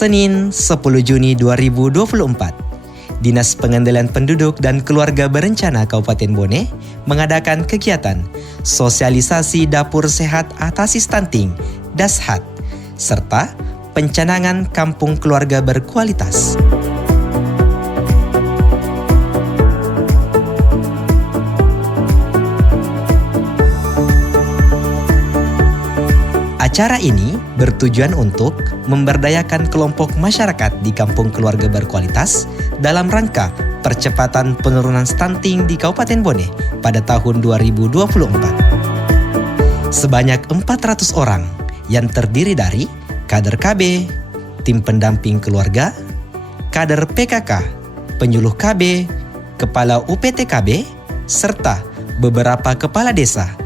Senin 10 Juni 2024, Dinas Pengendalian Penduduk dan Keluarga Berencana Kabupaten Bone mengadakan kegiatan sosialisasi dapur sehat atasi stunting (DASHAT) serta pencanangan kampung keluarga berkualitas. Acara ini bertujuan untuk memberdayakan kelompok masyarakat di kampung keluarga berkualitas dalam rangka percepatan penurunan stunting di Kabupaten Bone pada tahun 2024. Sebanyak 400 orang yang terdiri dari kader KB, tim pendamping keluarga, kader PKK, penyuluh KB, kepala UPTKB, serta beberapa kepala desa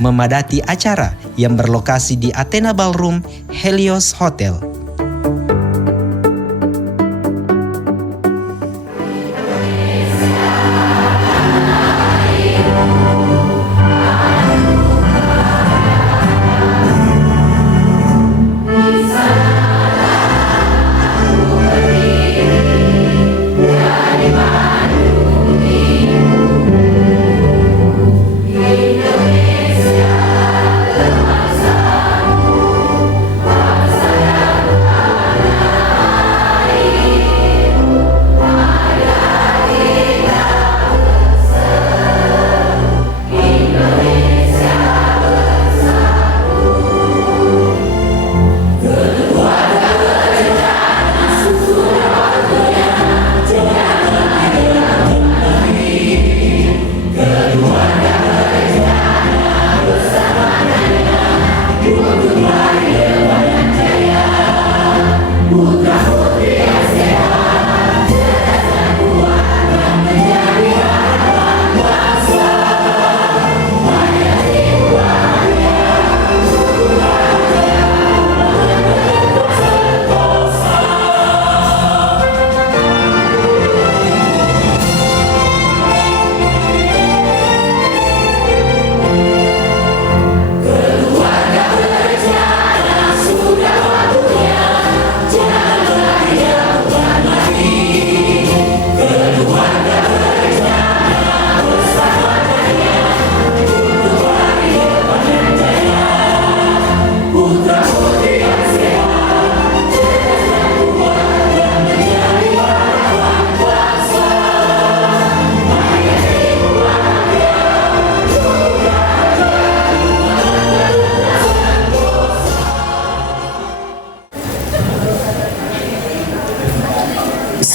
memadati acara yang berlokasi di Athena Ballroom Helios Hotel.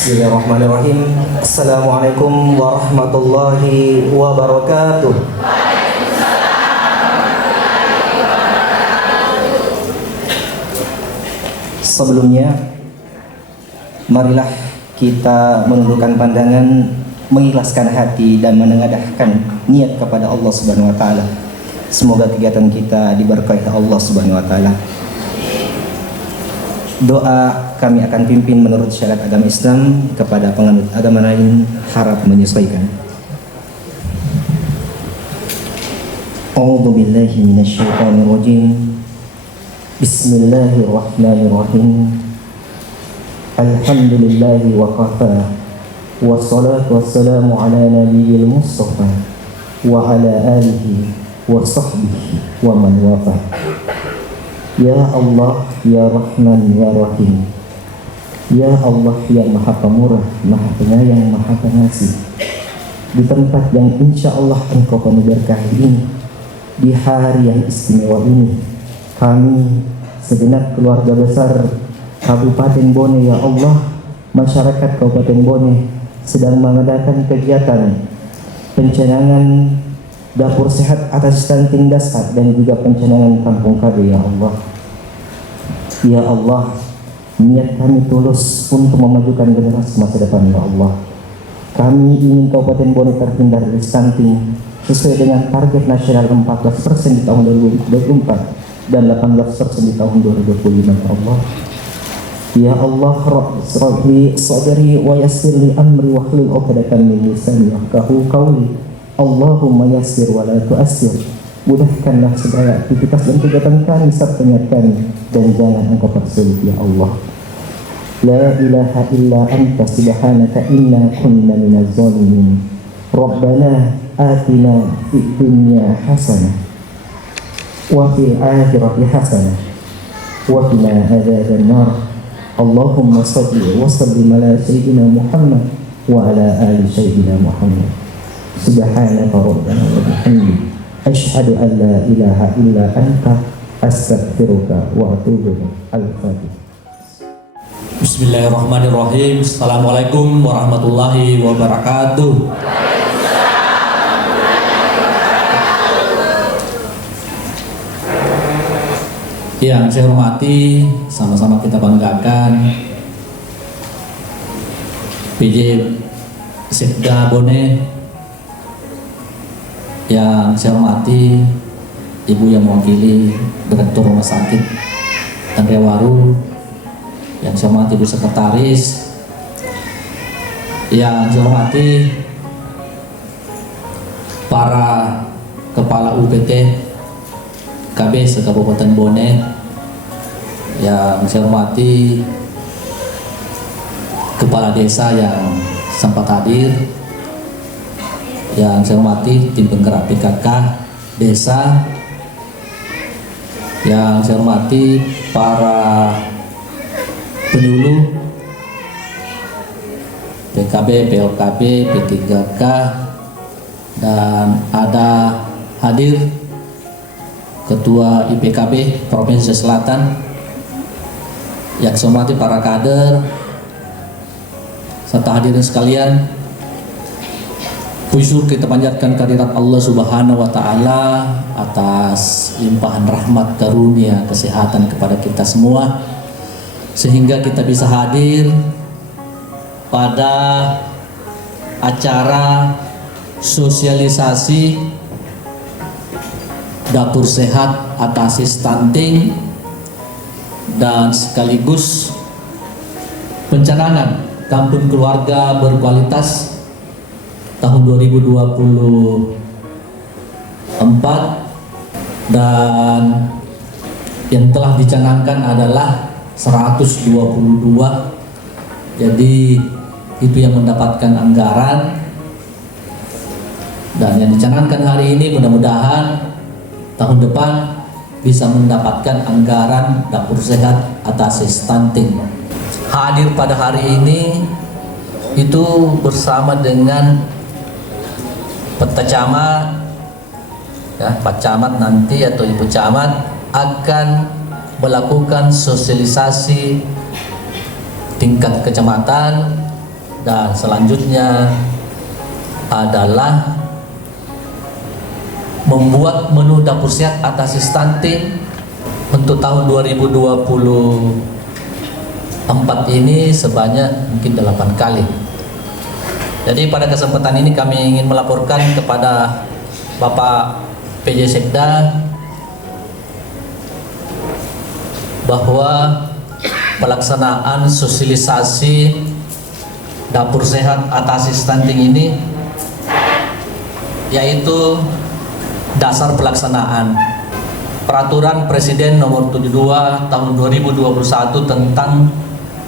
Bismillahirrahmanirrahim. Assalamualaikum warahmatullahi wabarakatuh. Sebelumnya, marilah kita menundukkan pandangan, mengikhlaskan hati dan menengadahkan niat kepada Allah Subhanahu wa taala. Semoga kegiatan kita diberkahi Allah Subhanahu wa taala. Doa kami akan pimpin menurut syariat agama Islam, kepada penganut agama lain harap menyesuaikan. A'udzu billahi minasyaitonir rajim. Bismillahirrahmanirrahim. Alhamdulillahi wa kafa. Wassalatu wassalamu ala nabiyil mustafa wa ala alihi wa sahbihi wa man wafa. Ya Allah, Ya Rahman, Ya Rahim. Ya Allah yang Maha Pemurah, Maha Penyayang, Maha Pengasih. Di tempat yang insya Allah Engkau penuh berkah ini, di hari yang istimewa ini, kami segenap keluarga besar Kabupaten Bone, Ya Allah, masyarakat Kabupaten Bone sedang mengadakan kegiatan pencanangan dapur sehat atas stunting DASHAT dan juga pencanangan kampung KB, Ya Allah. Ya Allah, niat kami tulus untuk memajukan generasi masa depan, Ya Allah. Kami ingin Kabupaten Bone terhindar dari stunting sesuai dengan target nasional 14% di tahun 2024 dan 18% di tahun 2025, Ya Allah. Ya Allah, Rabbi sadri wa yassir li amri wa hlul 'uqdatam min lisani yafqahu qawli. Allahumma yassir wa la tu'assir. Mudahkanlah segala aktivitas dan kegiatan kami serta niat kami, dan jangan Engkau persulit, Ya Allah. لا إله إلا أنت سبحانك إنا كنا من الظالمين ربنا آتنا في الدنيا حسنة وفي الآخرة حسنة وقنا عذاب النار اللهم صل وسلم على سيدنا محمد وعلى آل سيدنا محمد سبحانك ربنا وبحمدك أشهد أن لا إله إلا أنت أستغفرك وأتوب إليك الفاتحة. Bismillahirrahmanirrahim. Assalamualaikum warahmatullahi wabarakatuh. Yang saya hormati, sama-sama kita banggakan PJ Sekda Bone. Yang saya hormati Ibu yang mewakili Direktur Rumah Sakit Andrea Waru. Yang saya hormati Ibu Sekretaris, yang saya hormati para Kepala UPT KB se-Kabupaten Bone, yang saya hormati Kepala Desa yang sempat hadir, yang saya hormati tim penggerak PKK Desa, yang saya hormati para penyuluh PKB, PLKB, P3K, dan ada hadir Ketua IPKB Provinsi Selatan, yang saya hormati para kader serta hadirin sekalian. Puji syukur kita panjatkan kehadirat Allah Subhanahu wa Ta'ala atas limpahan rahmat karunia kesehatan kepada kita semua, sehingga kita bisa hadir pada acara sosialisasi dapur sehat atasi stunting dan sekaligus pencanangan kampung keluarga berkualitas tahun 2024, dan yang telah dicanangkan adalah 122. Jadi itu yang mendapatkan anggaran, dan yang dicanangkan hari ini mudah-mudahan tahun depan bisa mendapatkan anggaran dapur sehat atasi stunting. Hadir pada hari ini itu bersama dengan Pak Camat, ya, Pak Camat nanti atau Ibu Camat akan melakukan sosialisasi tingkat kecamatan, dan selanjutnya adalah membuat menu dapur sehat atasi stunting untuk tahun 2024 ini sebanyak mungkin 8 kali. Jadi pada kesempatan ini kami ingin melaporkan kepada Bapak PJ Sekda bahwa pelaksanaan sosialisasi dapur sehat atasi stunting ini yaitu dasar pelaksanaan Peraturan Presiden Nomor 72 Tahun 2021 tentang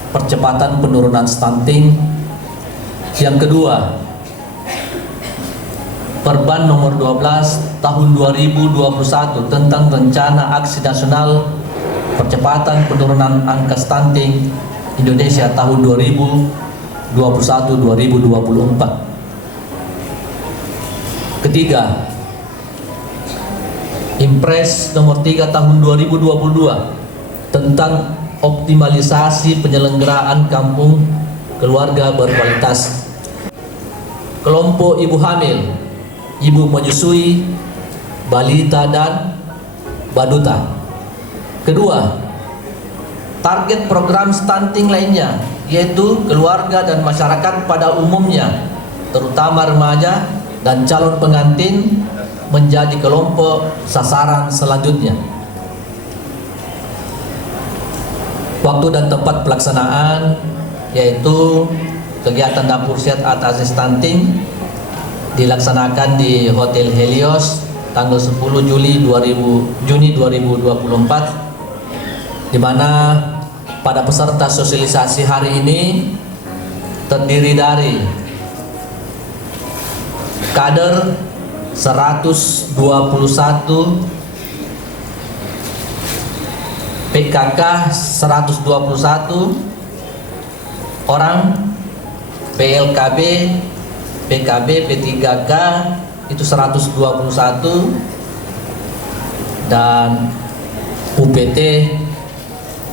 percepatan penurunan stunting. Yang kedua, Perban Nomor 12 Tahun 2021 tentang Rencana Aksi Nasional Percepatan Penurunan Angka Stunting Indonesia tahun 2021-2024. Ketiga, Impres Nomor 3 Tahun 2022 tentang optimalisasi penyelenggaraan kampung keluarga berkualitas. Kelompok ibu hamil, ibu menyusui, balita dan baduta. Kedua, target program stunting lainnya yaitu keluarga dan masyarakat pada umumnya, terutama remaja dan calon pengantin menjadi kelompok sasaran selanjutnya. Waktu dan tempat pelaksanaan yaitu kegiatan dapur sehat atasi stunting dilaksanakan di Hotel Helios tanggal 10 Juni 2024, di mana pada peserta sosialisasi hari ini terdiri dari kader 121, PKK 121 orang, PLKB, PKB, P3K itu 121, dan UPT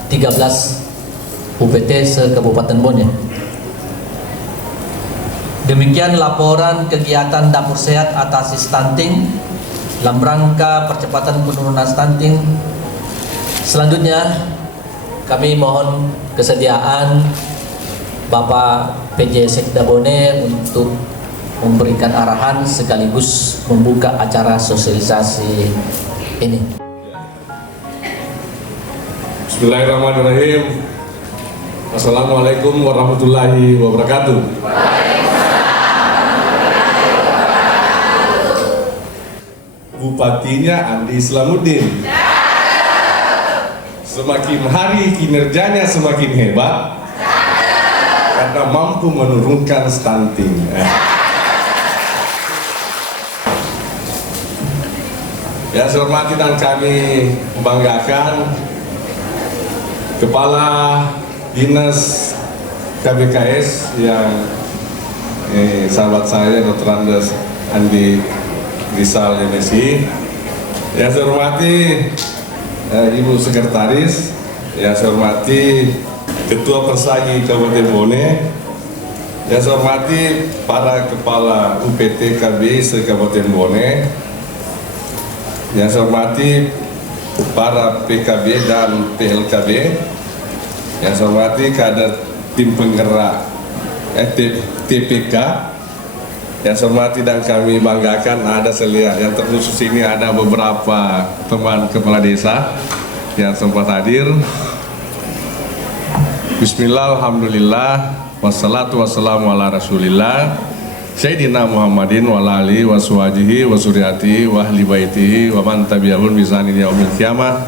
13 UPT se-Kabupaten Bone. Demikian laporan kegiatan dapur sehat atasi stunting dalam rangka percepatan penurunan stunting. Selanjutnya kami mohon kesediaan Bapak PJ Sekda Bone untuk memberikan arahan sekaligus membuka acara sosialisasi ini. Bismillahirrahmanirrahim. Assalamualaikum warahmatullahi wabarakatuh. Bupatinya Andi Islamuddin. Semakin hari kinerjanya semakin hebat karena mampu menurunkan stunting. Ya, saya hormati dan kami membanggakan Kepala Dinas KBKS yang sahabat saya Dr. Andes Andi Rizal MSI. Ya, saya hormati Ibu Sekretaris, ya saya hormati Ketua Persagi Kabupaten Bone, ya saya hormati para Kepala UPT KB se-Kabupaten Bone, ya saya hormati para PKB dan PLKB, ya saya hormati kader tim penggerak TPK, yang saya hormati dan kami banggakan ada yang terkhusus ini ada beberapa teman kepala desa yang sempat hadir. Bismillah, alhamdulillah, wassalatu wassalamu ala rasulillah Sayyidina Muhammadin wa ala alihi wa suwajihi wa suriatihi wa ahli baitihi wa man tabi'ahun bisanin yaumil qiyamah.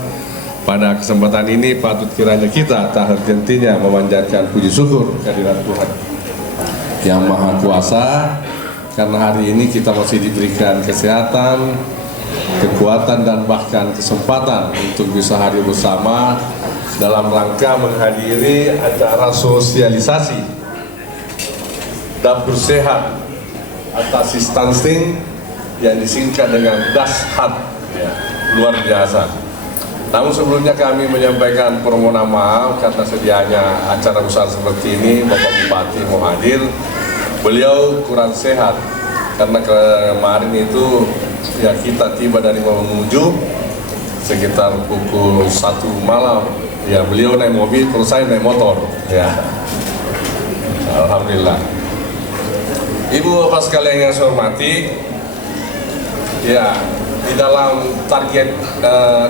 Pada kesempatan ini patut kiranya kita tak henti-hentinya memanjatkan puji syukur kehadirat Tuhan Yang Maha Kuasa, karena hari ini kita masih diberikan kesehatan, kekuatan, dan bahkan kesempatan untuk bisa hadir bersama dalam rangka menghadiri acara sosialisasi dapur sehat atasi stunting yang disingkat dengan DASHAT, ya, luar biasa. Namun sebelumnya kami menyampaikan permohonan maaf karena sedianya acara besar seperti ini Bapak Bupati mau hadir. Beliau kurang sehat karena kemarin itu ya kita tiba dari Mamuju sekitar pukul 1 malam. Ya, beliau naik mobil, kalau saya naik motor. Ya, alhamdulillah. Ibu bapak sekalian yang saya hormati, ya di dalam target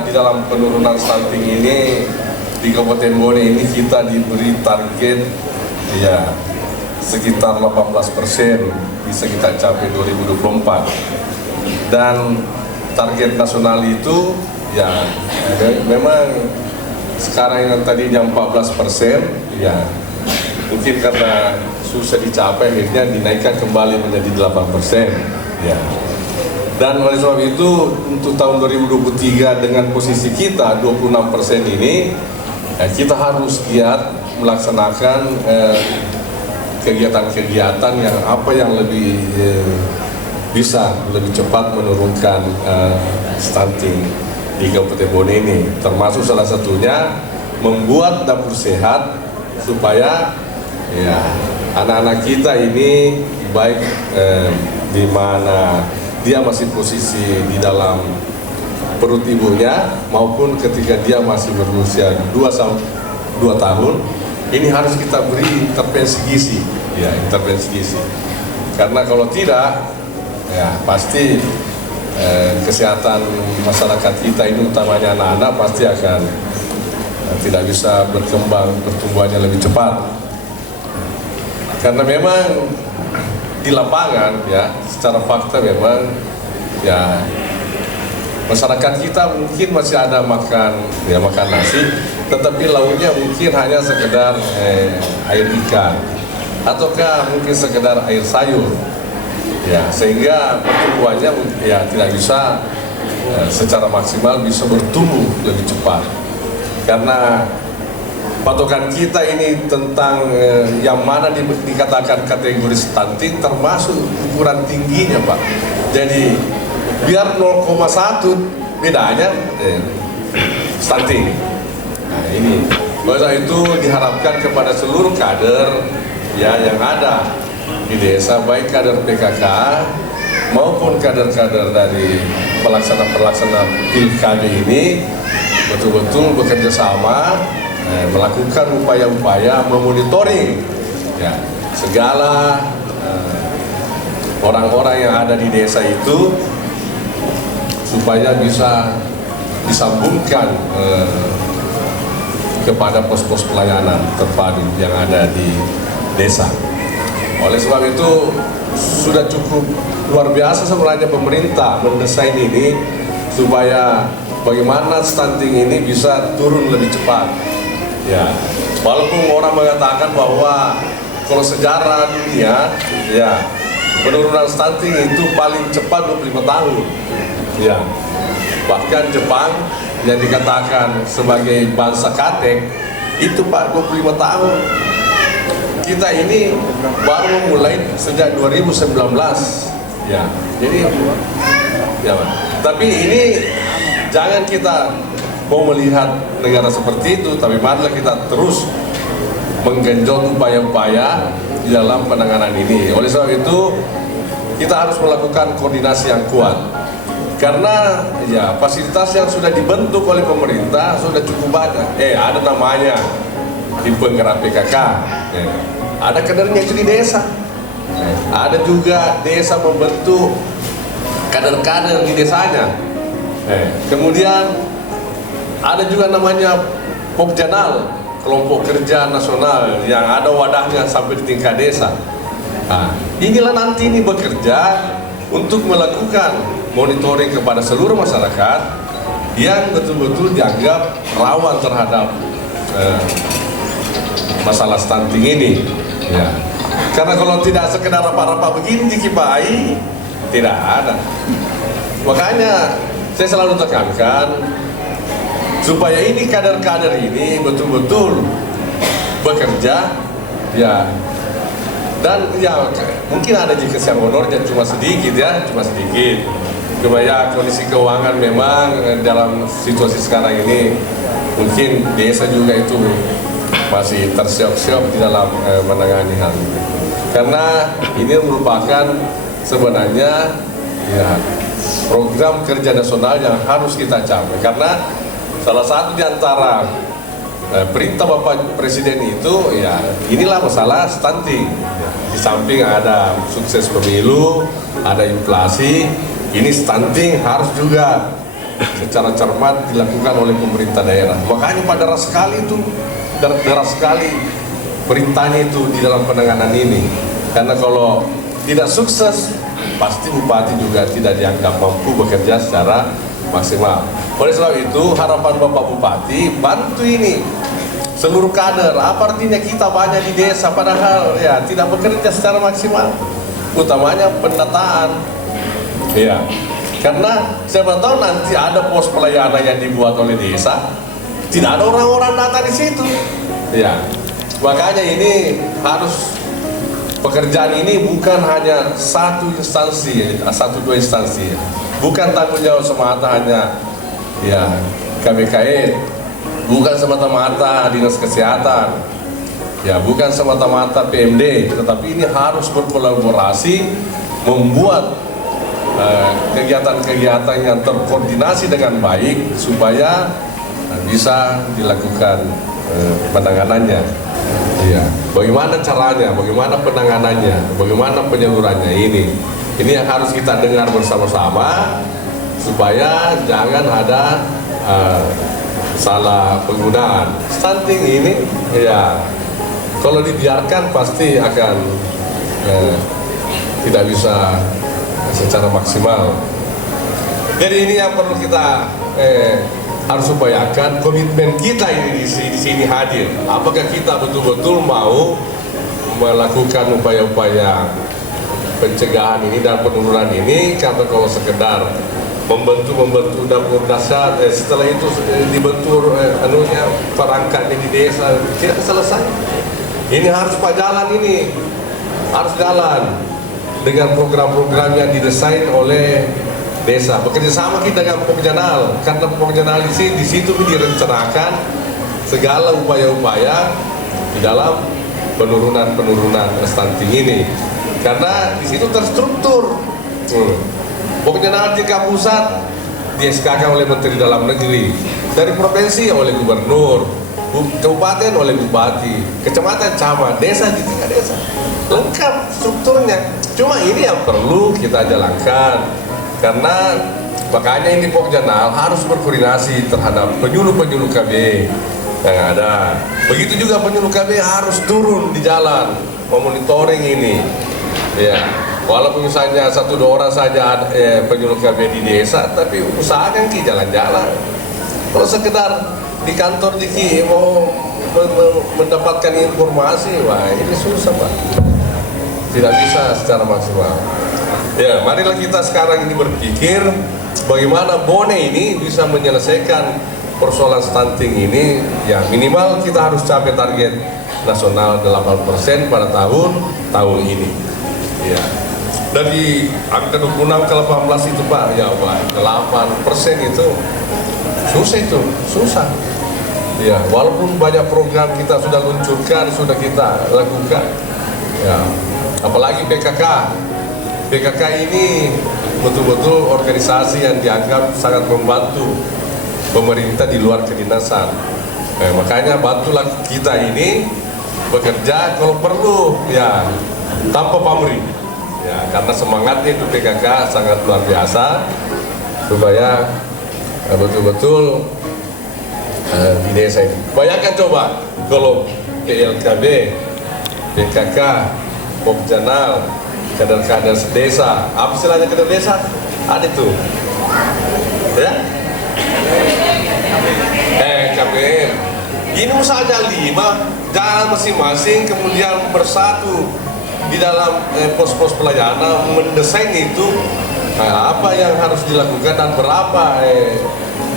di dalam penurunan stunting ini di Kabupaten Bone ini kita diberi target ya sekitar 18% bisa kita capai 2024, dan target nasional itu ya memang sekarang yang tadi jam 14%, ya mungkin karena susah dicapai akhirnya dinaikkan kembali menjadi 8%, ya. Dan oleh sebab itu untuk tahun 2023 dengan posisi kita 26% ini, ya, kita harus giat melaksanakan kegiatan-kegiatan yang lebih bisa lebih cepat menurunkan stunting di Kabupaten Bone ini, termasuk salah satunya membuat dapur sehat supaya ya anak-anak kita ini baik di mana dia masih posisi di dalam perut ibunya maupun ketika dia masih berusia 2 tahun, ini harus kita beri intervensi gizi, ya intervensi gizi. Karena kalau tidak, ya pasti kesehatan masyarakat kita ini utamanya anak-anak pasti akan tidak bisa berkembang pertumbuhannya lebih cepat. Karena memang di lapangan ya secara fakta memang ya masyarakat kita mungkin masih ada makan nasi tetapi lauknya mungkin hanya sekedar air ikan ataukah mungkin sekedar air sayur, ya, sehingga pertumbuhannya ya tidak bisa secara maksimal bisa bertumbuh lebih cepat. Karena patokan kita ini tentang yang mana dikatakan kategori stunting termasuk ukuran tingginya, Pak. Jadi biar 0,1 bedanya stunting. Nah, ini oleh itu diharapkan kepada seluruh kader ya yang ada di desa, baik kader PKK maupun kader-kader dari pelaksana pilkada ini betul-betul bekerja sama melakukan upaya-upaya memonitoring ya segala orang-orang yang ada di desa itu supaya bisa disambungkan kepada pos-pos pelayanan terpadu yang ada di desa. Oleh sebab itu sudah cukup luar biasa sebenarnya pemerintah mendesain ini supaya bagaimana stunting ini bisa turun lebih cepat. Ya, walaupun orang mengatakan bahwa kalau sejarah dunia, ya penurunan stunting itu paling cepat 25 tahun. Ya, bahkan Jepang yang dikatakan sebagai bangsa katek itu Pak 25 tahun. Kita ini baru memulai sejak 2019. Ya, jadi ya, Pak. Tapi ini jangan kita mau melihat negara seperti itu, tapi marilah kita terus menggenjot upaya-upaya di dalam penanganan ini. Oleh sebab itu kita harus melakukan koordinasi yang kuat. Karena ya fasilitas yang sudah dibentuk oleh pemerintah sudah cukup banyak. Ada namanya di penggerak PKK, ada kadernya itu di desa. Ada juga desa membentuk kader-kader di desanya. Kemudian ada juga namanya Pokjanal, kelompok kerja nasional yang ada wadahnya sampai di tingkat desa. Nah, inilah nanti ini bekerja untuk melakukan monitoring kepada seluruh masyarakat yang betul-betul dianggap rawan terhadap masalah stunting ini. Ya. Karena kalau tidak sekedar rapat-rapat begini dikipai, tidak ada. Makanya saya selalu tekankan supaya ini kader-kader ini betul-betul bekerja, ya. Dan ya mungkin ada jika yang honornya cuma sedikit ya, cuma sedikit. Cuma ya kondisi keuangan memang dalam situasi sekarang ini mungkin desa juga itu masih tersiok-siok di dalam menangani hal ini. Karena ini merupakan sebenarnya ya program kerja nasional yang harus kita capai. Karena salah satu di antara perintah Bapak Presiden itu ya inilah masalah stunting. Di samping ada sukses pemilu, ada inflasi, ini stunting harus juga secara cermat dilakukan oleh pemerintah daerah. Makanya pada deras sekali itu, deras sekali perintahnya itu di dalam penanganan ini. Karena kalau tidak sukses, pasti bupati juga tidak dianggap mampu bekerja secara maksimal. Oleh sebab itu harapan Bapak Bupati bantu ini seluruh kader. Apa artinya kita banyak di desa padahal ya tidak bekerja secara maksimal, utamanya pendataan. Ya, karena siapa tahu nanti ada pos pelayanan yang dibuat oleh desa, tidak ada orang-orang data di situ. Ya, makanya ini harus pekerjaan ini bukan hanya satu instansi, satu dua instansi, bukan tanggung jawab semata hanya ya KBKN, bukan semata-mata dinas kesehatan, ya bukan semata-mata PMD, tetapi ini harus berkolaborasi membuat kegiatan-kegiatan yang terkoordinasi dengan baik supaya bisa dilakukan penanganannya. Ya, bagaimana caranya, bagaimana penanganannya, bagaimana penyalurannya ini yang harus kita dengar bersama-sama supaya jangan ada salah penggunaan. Stunting ini ya kalau dibiarkan pasti akan tidak bisa secara maksimal. Jadi ini yang perlu kita harus upayakan komitmen kita ini di sini hadir. Apakah kita betul-betul mau melakukan upaya-upaya pencegahan ini dan penurunan ini, karena kalau sekedar membentuk dapur dasar, setelah itu dibentuk perangkatnya di desa, tidak selesai. Ini harus jalan, ini harus jalan dengan program-program yang didesain oleh desa. Bekerja sama kita dengan Pokjanal, karena Pokjanal di situ direncanakan segala upaya-upaya di dalam penurunan stunting ini, karena di situ terstruktur. Pokjanal tingkat pusat di SK-kan oleh Menteri Dalam Negeri, dari provinsi oleh gubernur, kabupaten oleh bupati, kecamatan camat, desa di tingkat desa, lengkap strukturnya. Cuma ini yang perlu kita jalankan, karena makanya ini Pokjanal harus berkoordinasi terhadap penyuluh-penyuluh KB yang ada. Begitu juga penyuluh KB harus turun di jalan memonitoring ini. Ya, walaupun misalnya 1-2 orang saja penyuluh KB di desa, tapi usahakan ki jalan-jalan. Kalau sekedar di kantor Jiki mau mendapatkan informasi, wah ini susah Pak, tidak bisa secara maksimal. Ya, marilah kita sekarang ini berpikir bagaimana Bone ini bisa menyelesaikan persoalan stunting ini. Ya, minimal kita harus capai target nasional 8% pada tahun ini. Ya, dari angka 26 ke 18 itu Pak, ya Pak, 8% itu susah. Ya, walaupun banyak program kita sudah luncurkan, sudah kita lakukan. Ya, apalagi PKK ini betul-betul organisasi yang dianggap sangat membantu pemerintah di luar kedinasan. Makanya bantulah kita ini bekerja kalau perlu ya tanpa pamrih. Ya, karena semangatnya itu PKK sangat luar biasa, supaya betul-betul di desa ini. Bayangkan coba kalau PLKB, PKK, Pokjanal, kader-kader desa, apa istilahnya kader desa? Ada tuh, ya? KPM. Ini saja 5 jalan masing-masing, kemudian bersatu di dalam pos-pos pelayanan mendesain itu apa yang harus dilakukan dan berapa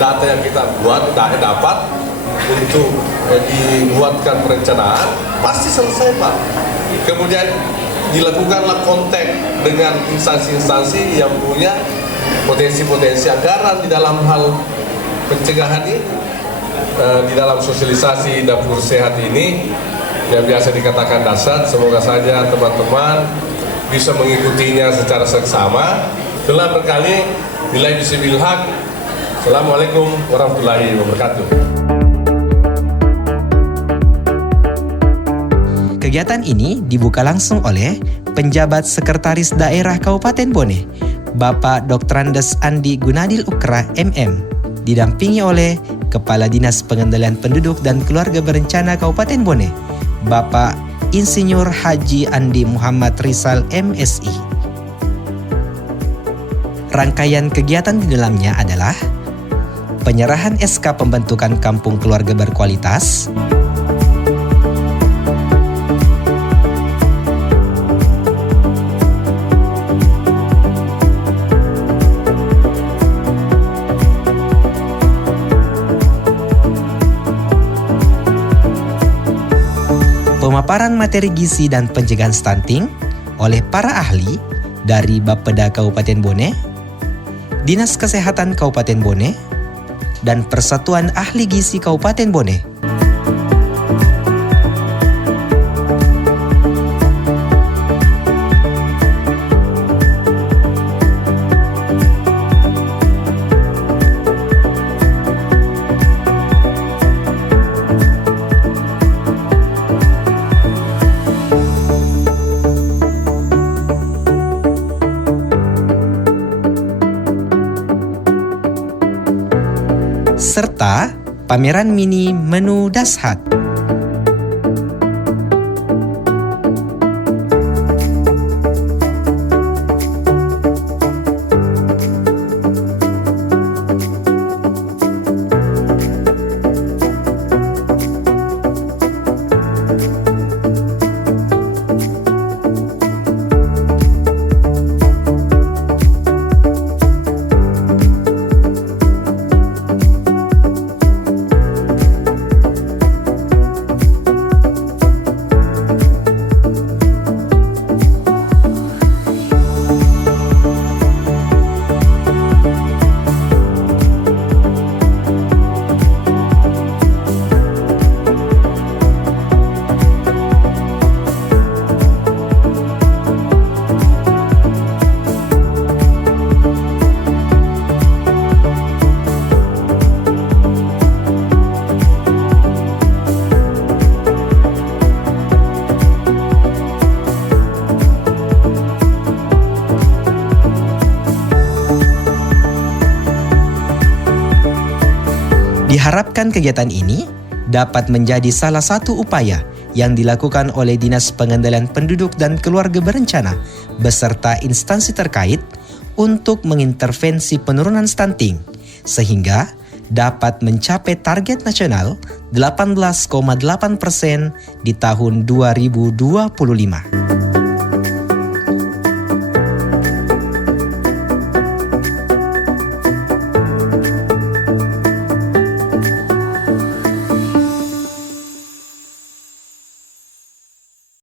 data yang kita buat dapat untuk dibuatkan perencanaan, pasti selesai Pak. Kemudian dilakukanlah kontak dengan instansi-instansi yang punya potensi-potensi anggaran di dalam hal pencegahan ini, di dalam sosialisasi dapur sehat ini yang biasa dikatakan dasar. Semoga saja teman-teman bisa mengikutinya secara seksama. Dalam berkali nilai bismil haq. Assalamualaikum warahmatullahi wabarakatuh. Kegiatan ini dibuka langsung oleh Penjabat Sekretaris Daerah Kabupaten Bone, Bapak Dr. Andes Andi Gunadil Ukra MM, didampingi oleh Kepala Dinas Pengendalian Penduduk dan Keluarga Berencana Kabupaten Bone, Bapak Insinyur Haji Andi Muhammad Rizal MSI. Rangkaian kegiatan di dalamnya adalah penyerahan SK pembentukan kampung keluarga berkualitas, pemaparan materi gizi dan pencegahan stunting oleh para ahli dari Bapeda Kabupaten Bone, Dinas Kesehatan Kabupaten Bone, dan Persatuan Ahli Gizi Kabupaten Bone. Serta pameran mini menu Dashat. Diharapkan kegiatan ini dapat menjadi salah satu upaya yang dilakukan oleh Dinas Pengendalian Penduduk dan Keluarga Berencana beserta instansi terkait untuk mengintervensi penurunan stunting sehingga dapat mencapai target nasional 18,8% di tahun 2025.